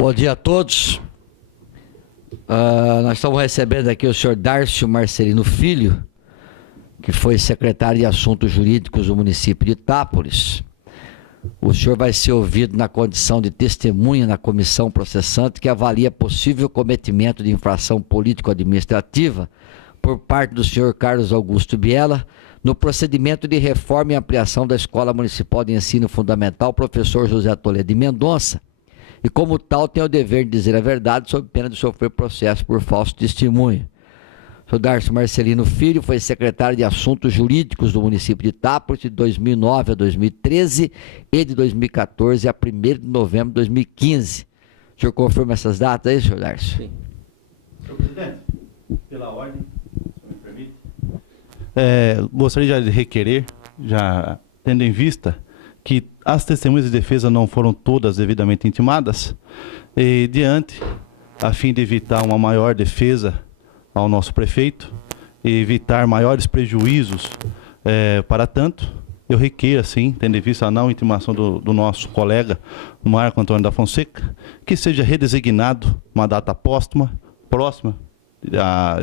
Bom dia a todos. Nós estamos recebendo aqui o senhor Dárcio Marcelino Filho, que foi secretário de Assuntos Jurídicos do município de Itápolis. O senhor vai ser ouvido na condição de testemunha na comissão processante que avalia possível cometimento de infração político-administrativa por parte do senhor Carlos Augusto Biela no procedimento de reforma e ampliação da Escola Municipal de Ensino Fundamental Professor José Toledo de Mendonça, e como tal tem o dever de dizer a verdade sob pena de sofrer processo por falso testemunho. O senhor Dárcio Marcelino Filho foi secretário de Assuntos Jurídicos do município de Itápolis de 2009 a 2013 e de 2014 a 1º de novembro de 2015. O senhor confirma essas datas aí, senhor Dárcio? Sim. Senhor presidente, pela ordem, se me permite. Gostaria de requerer, já tendo em vista que as testemunhas de defesa não foram todas devidamente intimadas, e diante, a fim de evitar uma maior defesa ao nosso prefeito e evitar maiores prejuízos para tanto, eu requeiro, assim, tendo em vista a não intimação do nosso colega Marco Antônio da Fonseca, que seja redesignado uma data póstuma, próxima,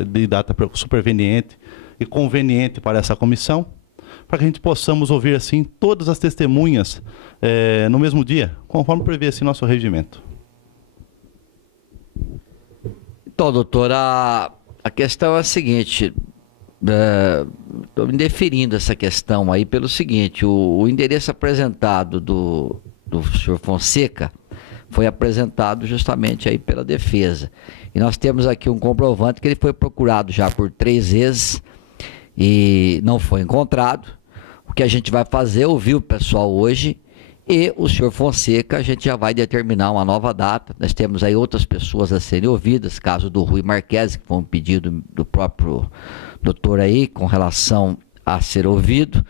de data superveniente e conveniente para essa comissão, para que a gente possamos ouvir, assim, todas as testemunhas no mesmo dia, conforme prevê, assim, nosso regimento. Então, doutor, a questão é a seguinte, estou me deferindo essa questão aí pelo seguinte, o endereço apresentado do senhor Fonseca foi apresentado justamente aí pela defesa. E nós temos aqui um comprovante que ele foi procurado já por 3 vezes e não foi encontrado. O que a gente vai fazer é ouvir o pessoal hoje e o senhor Fonseca, a gente já vai determinar uma nova data. Nós temos aí outras pessoas a serem ouvidas, caso do Rui Marques, que foi um pedido do próprio doutor aí, com relação a ser ouvido.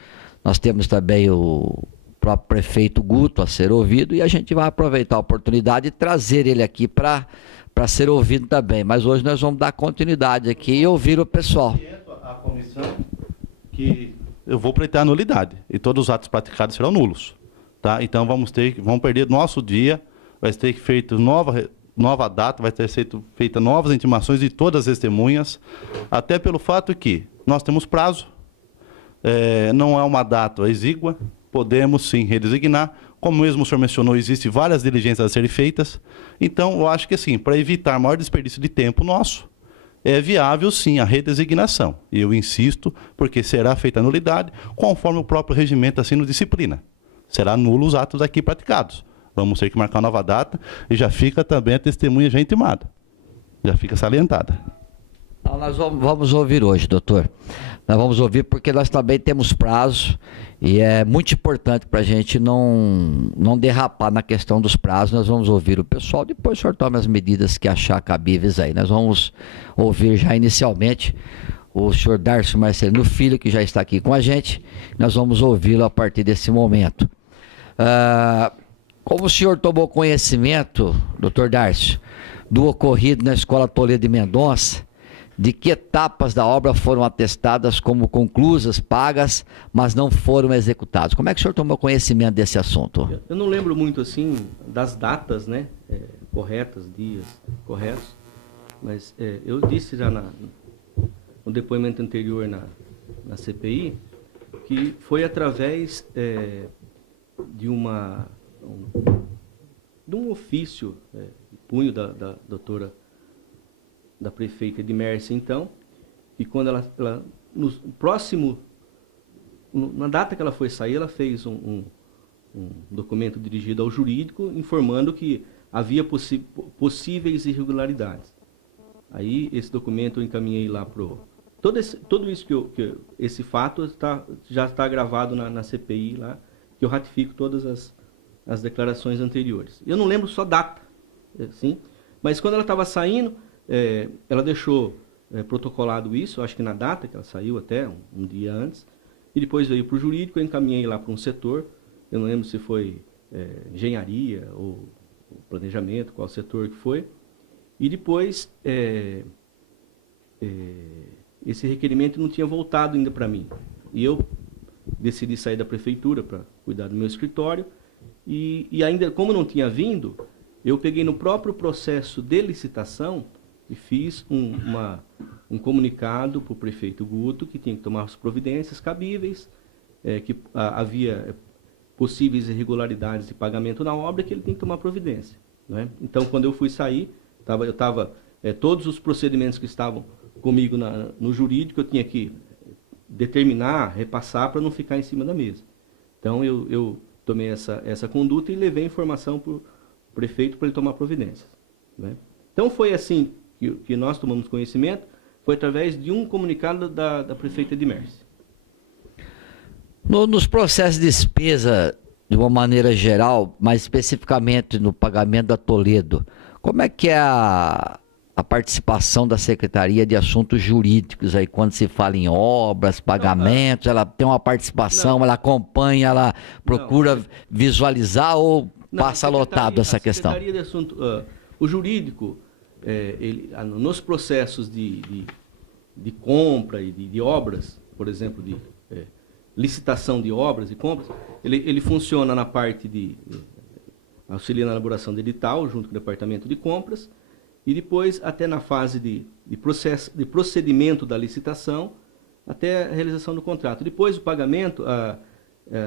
Nós temos também o próprio prefeito Guto a ser ouvido, e a gente vai aproveitar a oportunidade e trazer ele aqui para ser ouvido também. Mas hoje nós vamos dar continuidade aqui e ouvir o pessoal. A comissão que eu vou pleitear a nulidade, e todos os atos praticados serão nulos. Tá? Então vamos perder nosso dia, vai ter feito nova data, vai ter sido feita novas intimações de todas as testemunhas, até pelo fato que nós temos prazo, não é uma data exígua, podemos sim redesignar, como mesmo o senhor mencionou, existem várias diligências a serem feitas, então eu acho que assim, para evitar maior desperdício de tempo nosso, é viável sim a redesignação, e eu insisto, porque será feita a nulidade, conforme o próprio regimento assim nos disciplina. Será nulo os atos aqui praticados. Vamos ter que marcar nova data e já fica também a testemunha já intimada. Já fica salientada. Então, nós vamos ouvir hoje, doutor. Nós vamos ouvir porque nós também temos prazo e é muito importante para a gente não derrapar na questão dos prazos. Nós vamos ouvir o pessoal, depois o senhor toma as medidas que achar cabíveis aí. Nós vamos ouvir já inicialmente o senhor Dárcio Marcelino Filho, que já está aqui com a gente. Nós vamos ouvi-lo a partir desse momento. Como o senhor tomou conhecimento, doutor Dárcio, do ocorrido na Escola Toledo de Mendonça, de que etapas da obra foram atestadas como conclusas, pagas, mas não foram executadas? Como é que o senhor tomou conhecimento desse assunto? Eu não lembro muito assim das datas, né, corretas, dias corretos, mas eu disse já no depoimento anterior na CPI que foi através de um ofício, punho da doutora, da prefeita de Mércia, então, e quando ela no próximo, na data que ela foi sair, ela fez um documento dirigido ao jurídico, informando que havia possíveis irregularidades. Aí, esse documento eu encaminhei lá tudo isso esse fato já está gravado na CPI lá, que eu ratifico todas as declarações anteriores. Eu não lembro só data, assim, mas quando ela estava saindo, ela deixou protocolado isso, acho que na data que ela saiu até, um dia antes, e depois veio para o jurídico, eu encaminhei lá para um setor, eu não lembro se foi engenharia ou planejamento, qual setor que foi, e depois esse requerimento não tinha voltado ainda para mim. E eu decidi sair da prefeitura para cuidar do meu escritório, e ainda, como não tinha vindo, eu peguei no próprio processo de licitação e fiz um comunicado para o prefeito Guto que tinha que tomar as providências cabíveis, que havia possíveis irregularidades de pagamento na obra, que ele tem que tomar providência. Né? Então, quando eu fui sair, eu estava todos os procedimentos que estavam comigo no jurídico, eu tinha que determinar, repassar para não ficar em cima da mesa. Então, eu tomei essa conduta e levei a informação para o prefeito para ele tomar providências. Né? Então, foi assim que nós tomamos conhecimento, foi através de um comunicado da prefeita Edmércia. Nos processos de despesa, de uma maneira geral, mais especificamente no pagamento da Toledo, como é que é a participação da Secretaria de Assuntos Jurídicos aí, quando se fala em obras, pagamentos, ela tem uma participação, ela acompanha, ela procura visualizar ou passa lotado essa questão? A Secretaria de Assuntos, o jurídico, nos processos de compra e de obras, por exemplo, de licitação de obras e compras, ele funciona na parte de auxiliar na elaboração do edital, junto com o departamento de compras, e depois até na fase de procedimento da licitação, até a realização do contrato. Depois o pagamento, a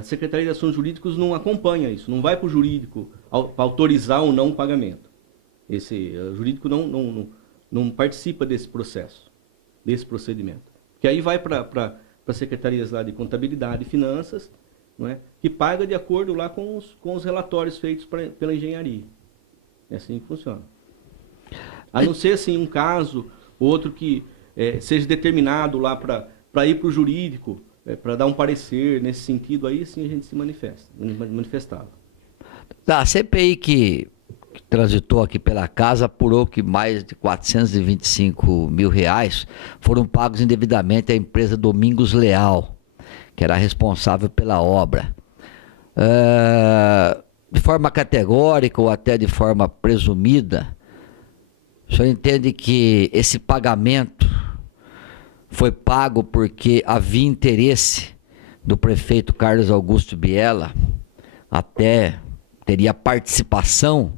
Secretaria de Assuntos Jurídicos não acompanha isso, não vai para o jurídico para autorizar ou não o pagamento. O jurídico não participa desse processo, desse procedimento. Que aí vai para secretarias lá de contabilidade e finanças, não é? Que paga de acordo lá com os relatórios feitos pela engenharia. É assim que funciona. A não ser assim, um caso, outro que seja determinado lá para ir para o jurídico, para dar um parecer nesse sentido, aí sim a gente se manifestava. Tá, a CPI que transitou aqui pela casa apurou que mais de R$425 mil foram pagos indevidamente à empresa Domingos Leal, que era responsável pela obra. De forma categórica ou até de forma presumida, o senhor entende que esse pagamento foi pago porque havia interesse do prefeito Carlos Augusto Biella, até teria participação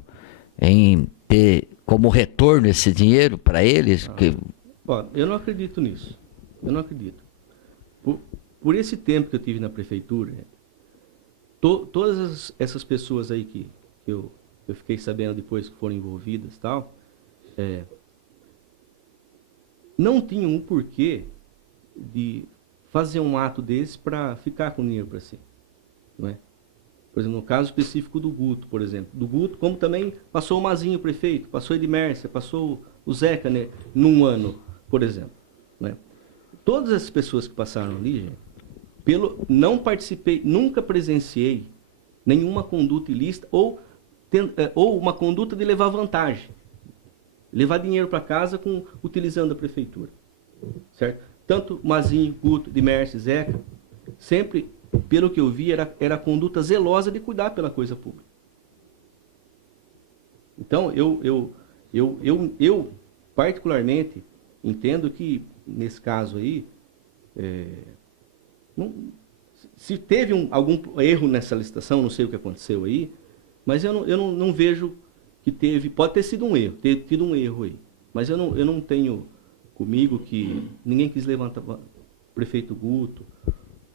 em ter como retorno esse dinheiro para eles? Bom, eu não acredito nisso. Eu não acredito. Por esse tempo que eu tive na prefeitura, todas essas pessoas aí que eu fiquei sabendo depois que foram envolvidas e tal, não tinham o porquê de fazer um ato desse para ficar com dinheiro para si. Não é? Por exemplo, no caso específico do Guto, por exemplo. Do Guto, como também passou o Mazinho, o prefeito, passou a Edmércia, passou o Zeca, né, num ano, por exemplo. Né? Todas as pessoas que passaram ali, gente, não participei, nunca presenciei nenhuma conduta ilícita ou uma conduta de levar vantagem. Levar dinheiro para casa utilizando a prefeitura. Certo? Tanto Mazinho, Guto, Edmércia, Zeca, sempre, pelo que eu vi, era a conduta zelosa de cuidar pela coisa pública. Então, eu particularmente entendo que, nesse caso aí, se teve algum erro nessa licitação, não sei o que aconteceu aí, mas eu não vejo que pode ter sido um erro, ter tido um erro aí. Mas eu não tenho comigo que ninguém quis levantar, prefeito Guto,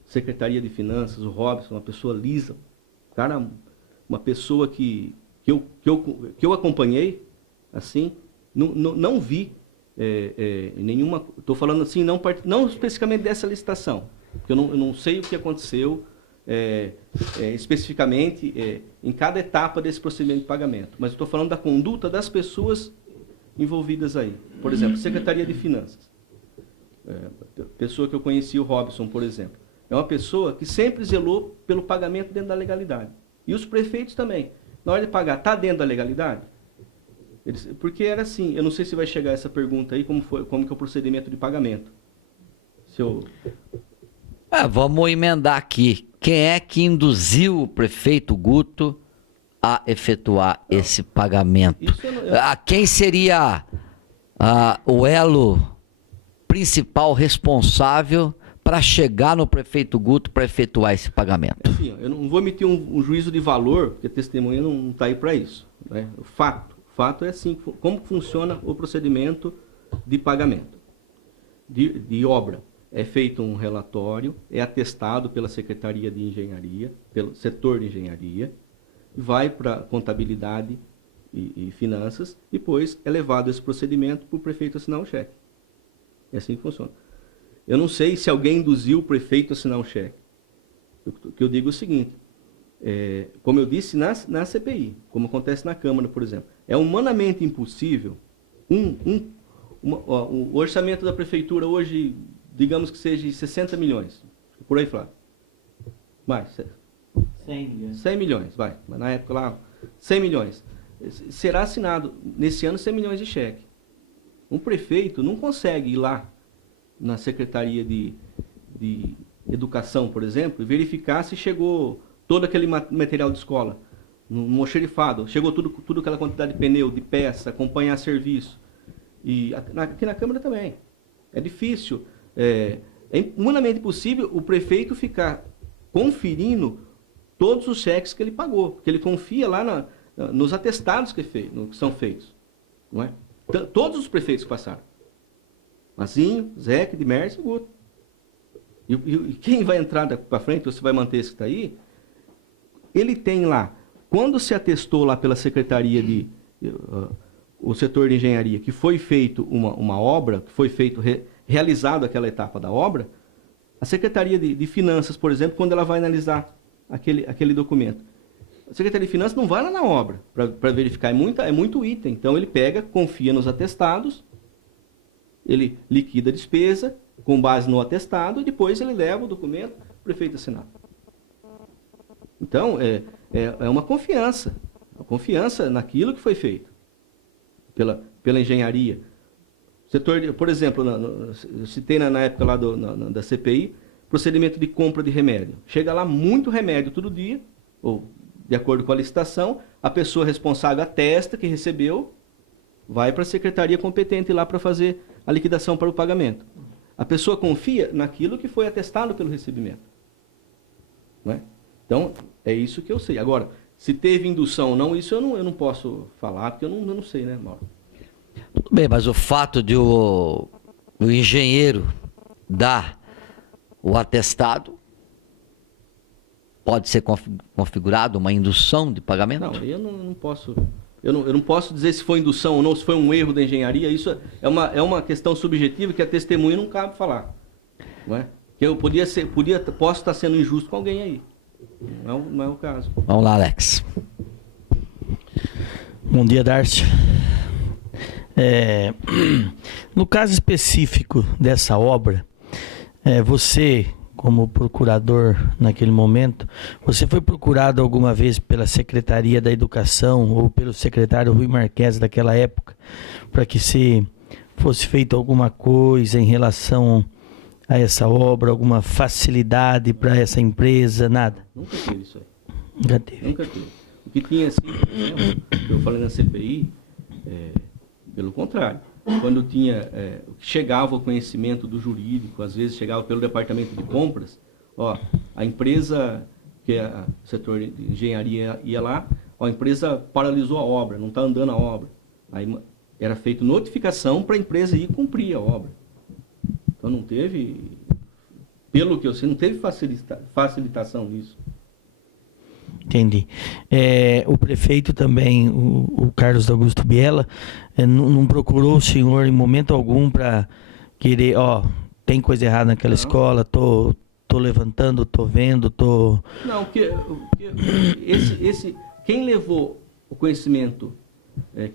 Secretaria de Finanças, o Robson, uma pessoa lisa, cara, uma pessoa que eu acompanhei, assim, não vi nenhuma, estou falando assim, não especificamente dessa licitação, porque eu não sei o que aconteceu especificamente em cada etapa desse procedimento de pagamento, mas estou falando da conduta das pessoas envolvidas aí. Por exemplo, Secretaria de Finanças. Pessoa que eu conheci, o Robson, por exemplo. É uma pessoa que sempre zelou pelo pagamento dentro da legalidade. E os prefeitos também. Na hora de pagar, está dentro da legalidade? Porque era assim, eu não sei se vai chegar essa pergunta aí, como que é o procedimento de pagamento. Vamos emendar aqui. Quem é que induziu o prefeito Guto a efetuar esse pagamento? Quem seria o elo principal responsável para chegar no prefeito Guto para efetuar esse pagamento? Assim, ó, eu não vou emitir um juízo de valor, porque a testemunha não está aí para isso. Né? O fato é assim, como funciona o procedimento de pagamento de obra. É feito um relatório, é atestado pela Secretaria de Engenharia, pelo setor de engenharia, vai para contabilidade e finanças, depois é levado esse procedimento para o prefeito assinar um cheque. É assim que funciona. Eu não sei se alguém induziu o prefeito a assinar um cheque. O que eu digo é o seguinte, como eu disse na CPI, como acontece na Câmara, por exemplo, é humanamente impossível, o orçamento da prefeitura hoje, digamos que seja de 60 milhões, por aí, Flávio. Mais, 100 milhões. 100 milhões, vai. Mas na época lá, 100 milhões. Será assinado, nesse ano, 100 milhões de cheque. Um prefeito não consegue ir lá na Secretaria de Educação, por exemplo, e verificar se chegou todo aquele material de escola, no almoxerifado, chegou tudo aquela quantidade de pneu, de peça, acompanhar serviço. E aqui na Câmara também. É difícil, é humanamente impossível o prefeito ficar conferindo todos os cheques que ele pagou, porque ele confia lá nos atestados que são feitos. Não é? Todos os prefeitos que passaram. Mazinho, Zeca, Edmércio e Guto. E quem vai entrar para frente, ou se vai manter esse que está aí, ele tem lá, quando se atestou lá pela Secretaria o setor de engenharia, que foi feito uma obra, que foi realizado aquela etapa da obra, a Secretaria de Finanças, por exemplo, quando ela vai analisar aquele documento, a Secretaria de Finanças não vai lá na obra para verificar, é muito item. Então ele pega, confia nos atestados, ele liquida a despesa com base no atestado e depois ele leva o documento para o prefeito assinar. Então é uma confiança naquilo que foi feito pela engenharia. Setor, por exemplo, eu citei na época lá da CPI, procedimento de compra de remédio. Chega lá muito remédio todo dia, ou de acordo com a licitação, a pessoa responsável atesta que recebeu, vai para a secretaria competente lá para fazer a liquidação para o pagamento. A pessoa confia naquilo que foi atestado pelo recebimento. Não é? Então, é isso que eu sei. Agora, se teve indução ou não, isso eu não posso falar, porque eu não sei, né, Mauro? Tudo bem, mas o fato de o engenheiro dar o atestado pode ser configurado uma indução de pagamento? Não, eu não posso. Eu não posso dizer se foi indução ou não, se foi um erro da engenharia. Isso é uma questão subjetiva que a testemunha não cabe falar. Não é? Que eu posso estar sendo injusto com alguém aí. Não é o caso. Vamos lá, Alex. Bom dia, Darcy. No caso específico dessa obra, você, como procurador naquele momento, você foi procurado alguma vez pela Secretaria da Educação ou pelo secretário Rui Marques daquela época para que se fosse feito alguma coisa em relação a essa obra, alguma facilidade para essa empresa, nada? Nunca teve isso aí. Nunca teve. Nunca teve. O que tinha, assim, por exemplo, eu falei na CPI, pelo contrário, quando chegava o conhecimento do jurídico, às vezes chegava pelo departamento de compras, a empresa, que é o setor de engenharia ia lá, a empresa paralisou a obra, não está andando a obra. Aí era feita notificação para a empresa ir cumprir a obra. Então não teve, pelo que eu sei, não teve facilitação nisso. Entendi. O prefeito também, o Carlos Augusto Biela, não procurou o senhor em momento algum para querer, tem coisa errada naquela escola, tô levantando, tô vendo, tô... Não, quem levou o conhecimento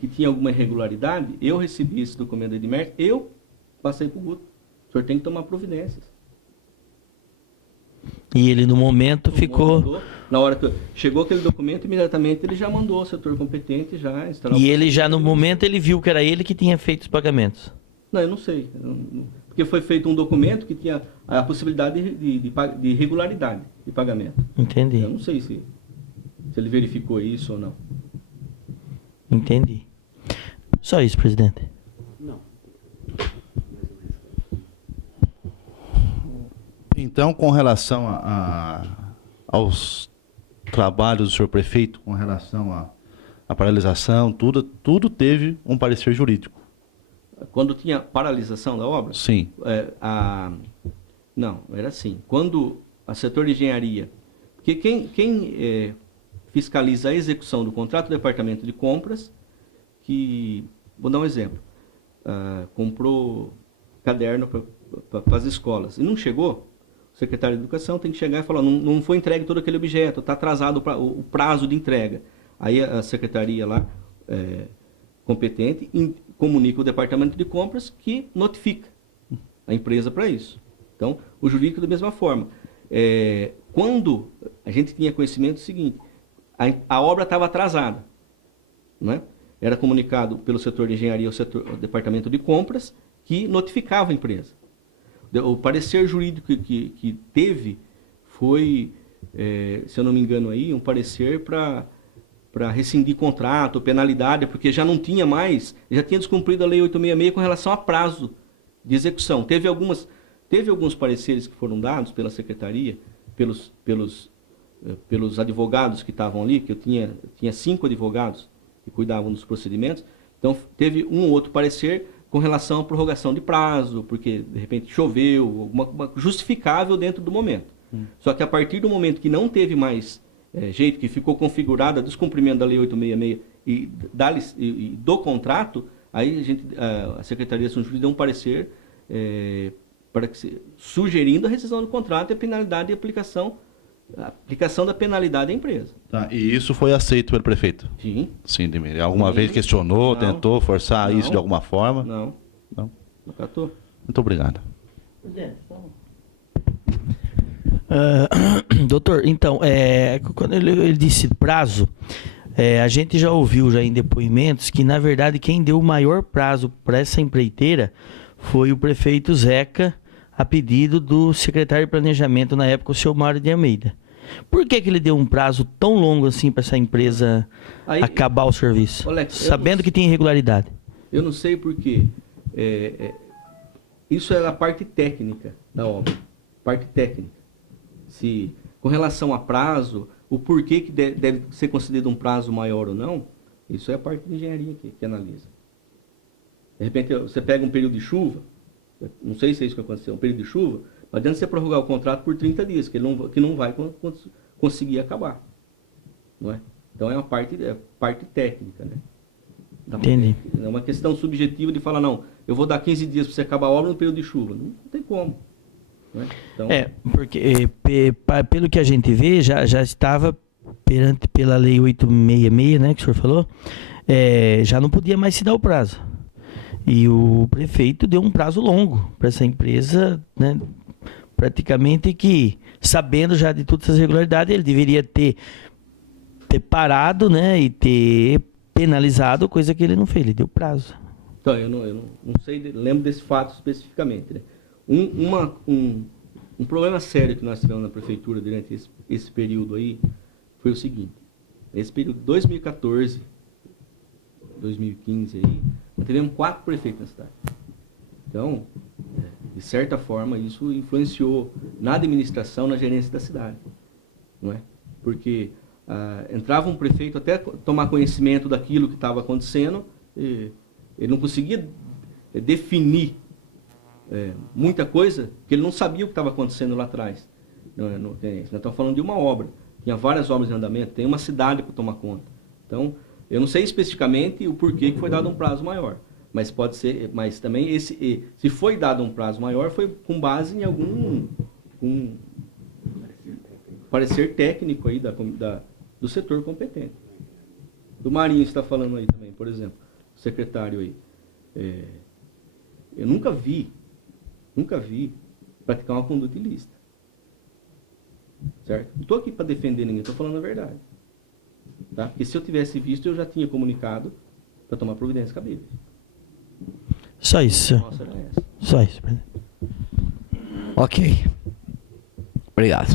que tinha alguma irregularidade, eu recebi esse documento de Edmércio, eu passei para o Guto. O senhor tem que tomar providências. E ele no momento ficou... Mandou, na hora que chegou aquele documento, imediatamente ele já mandou o setor competente já instalar. E ele já no momento ele viu que era ele que tinha feito os pagamentos? Não, eu não sei. Porque foi feito um documento que tinha a possibilidade de irregularidade de pagamento. Entendi. Eu não sei se ele verificou isso ou não. Entendi. Só isso, presidente. Não. Então, com relação aos trabalhos do senhor prefeito, com relação à paralisação, tudo teve um parecer jurídico. Quando tinha paralisação da obra? Sim. Não, era assim. Quando a setor de engenharia... Porque quem fiscaliza a execução do contrato do departamento de compras, que... Vou dar um exemplo. Comprou caderno para as escolas e não chegou, o secretário de Educação tem que chegar e falar, não foi entregue todo aquele objeto, está atrasado o prazo de entrega. Aí a secretaria lá, competente, comunica o departamento de compras que notifica a empresa para isso. Então, o jurídico da mesma forma. Quando a gente tinha conhecimento do seguinte, a obra estava atrasada, não é? Era comunicado pelo setor de engenharia ao departamento de compras, que notificava a empresa. O parecer jurídico que teve foi, se eu não me engano aí, um parecer para rescindir contrato, penalidade, porque já não tinha mais, já tinha descumprido a Lei 866 com relação a prazo de execução. Teve alguns pareceres que foram dados pela secretaria, pelos advogados que estavam ali, que eu tinha 5 advogados que cuidavam dos procedimentos. Então, teve um ou outro parecer com relação à prorrogação de prazo, porque, de repente, choveu, alguma justificável dentro do momento. Só que a partir do momento que não teve mais jeito, que ficou configurado o descumprimento da Lei 866 e do contrato, aí a Secretaria de Ação Jurídica deu um parecer sugerindo a rescisão do contrato e a penalidade e a aplicação da penalidade à empresa. Tá, e isso foi aceito pelo prefeito? Sim. Sim, alguma vez questionou, Não. tentou forçar isso de alguma forma? Não. Não. Não catou. Muito obrigado. Doutor, então, quando ele disse prazo, a gente já ouviu já em depoimentos que, na verdade, quem deu o maior prazo para essa empreiteira foi o prefeito Zeca, a pedido do secretário de Planejamento na época, o senhor Mário de Almeida. Por que ele deu um prazo tão longo assim para essa empresa acabar o serviço, sabendo que tem irregularidade? Eu não sei porque isso é a parte técnica da obra, parte técnica. Com relação a prazo, o porquê que deve ser considerado um prazo maior ou não, isso é a parte de engenharia que analisa. De repente, você pega um período de chuva, não sei se é isso que aconteceu, um período de chuva, não adianta você prorrogar o contrato por 30 dias, que não vai conseguir acabar. Não é? Então é uma parte técnica, né? Entendi. É uma questão subjetiva de falar, não, eu vou dar 15 dias para você acabar a obra no período de chuva. Não tem como. Não é? Então, porque pelo que a gente vê, já estava pela Lei 866, né, que o senhor falou, já não podia mais se dar o prazo. E o prefeito deu um prazo longo para essa empresa, né, praticamente que, sabendo já de todas as irregularidades, ele deveria ter parado, né, e ter penalizado, coisa que ele não fez, ele deu prazo. Então, eu não sei, lembro desse fato especificamente, né? Um problema sério que nós tivemos na prefeitura durante esse período aí foi o seguinte: esse período de 2014, 2015 aí, nós tivemos 4 prefeitos na cidade. Então, de certa forma, isso influenciou na administração, na gerência da cidade, não é? Porque entrava um prefeito até tomar conhecimento daquilo que estava acontecendo, ele não conseguia definir muita coisa, porque ele não sabia o que estava acontecendo lá atrás. Nós estamos falando de uma obra, tinha várias obras em andamento, tem uma cidade para tomar conta. Então, eu não sei especificamente o porquê que foi dado um prazo maior, mas pode ser, mas também se foi dado um prazo maior, foi com base em algum parecer técnico aí do setor competente. Do Marinho está falando aí também, por exemplo, o secretário aí. Eu nunca vi praticar uma conduta ilícita. Certo? Não estou aqui para defender ninguém, estou falando a verdade. Tá? Porque se eu tivesse visto, eu já tinha comunicado para tomar providência cabível. Só isso. Nossa, era essa. Só isso. Ok. Obrigado.